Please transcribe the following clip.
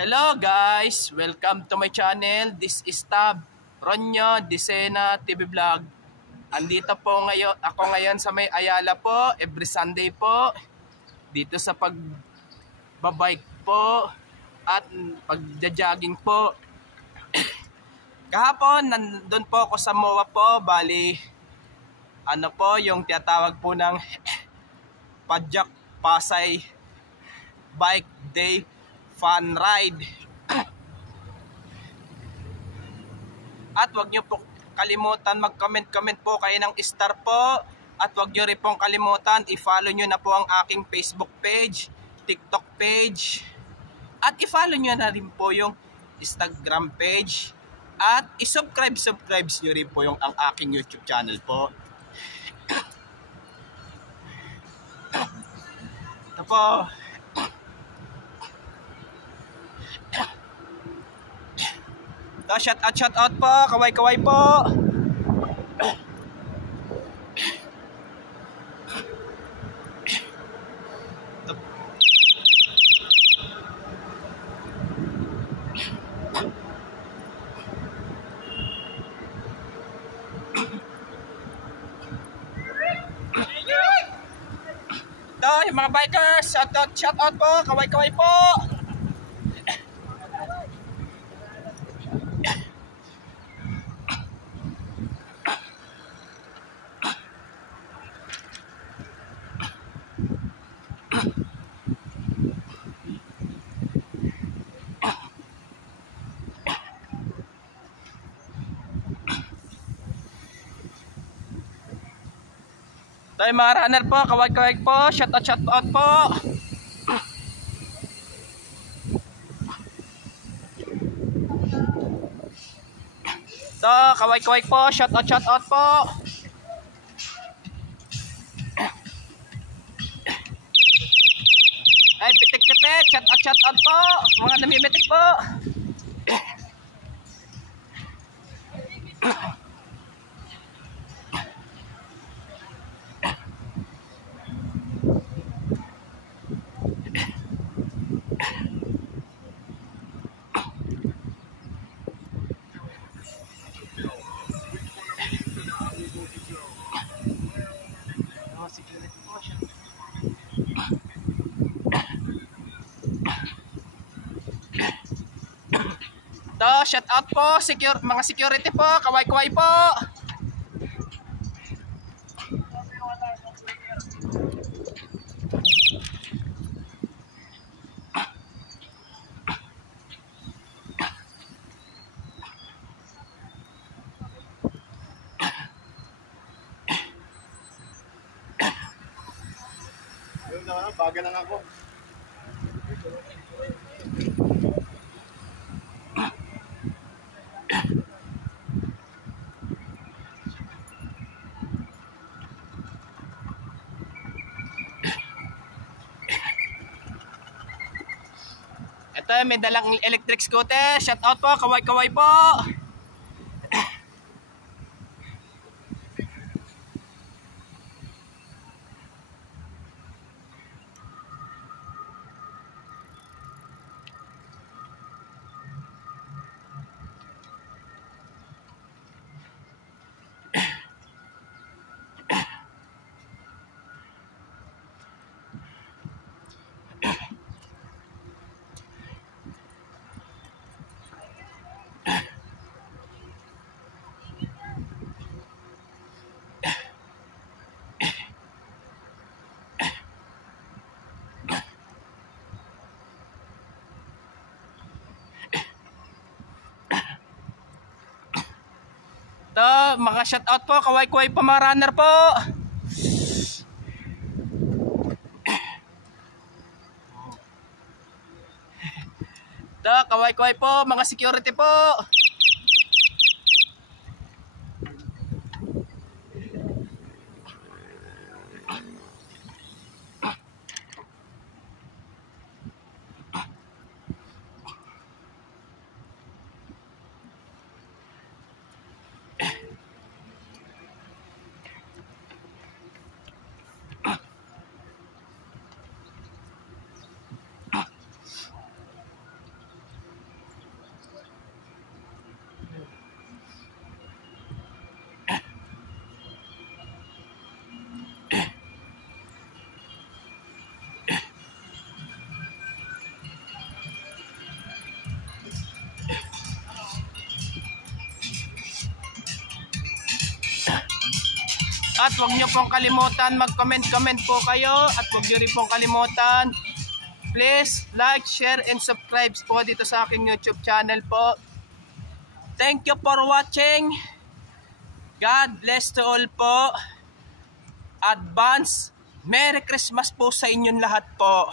Hello guys! Welcome to my channel. This is Tab Ronyo Disena TV Vlog. Andito po ako ngayon sa may Ayala po, every Sunday po. Dito sa pagbabike po at pagja-jogging po. Kahapon nandun po ako sa MOA po, bali ano po yung tinatawag po ng Padjak Pasay Bike Day Fun Ride. At wag nyo po kalimutan mag-comment po kayo ng star po. At wag nyo rin pong kalimutan i-follow nyo na po ang aking Facebook page, TikTok page. At i-follow nyo na rin po yung Instagram page. At i-subscribe nyo rin po yung ang aking YouTube channel po. Ito po. Shout out po, kaway po. Ito yung mga bikers, shout out po, kaway po. Ito yung mga runner po, kaway po, shout out po. Ito, kaway po, shout out po. Ay, pitik-pitik, shout out po, mga namimitik po. Ito, shout out po, mga security po, kaway po. Baga lang ako. Ito may dalang electric scooter, shout out po, kaway po. Ito, mga shout out po, kaway po mga runner po. Ito, kaway po, mga security po. At huwag nyo pong kalimutan mag-comment po kayo. At huwag nyo rin pong kalimutan, please like, share, and subscribe po dito sa aking YouTube channel po. Thank you for watching. God bless to all po. Advance Merry Christmas po sa inyong lahat po.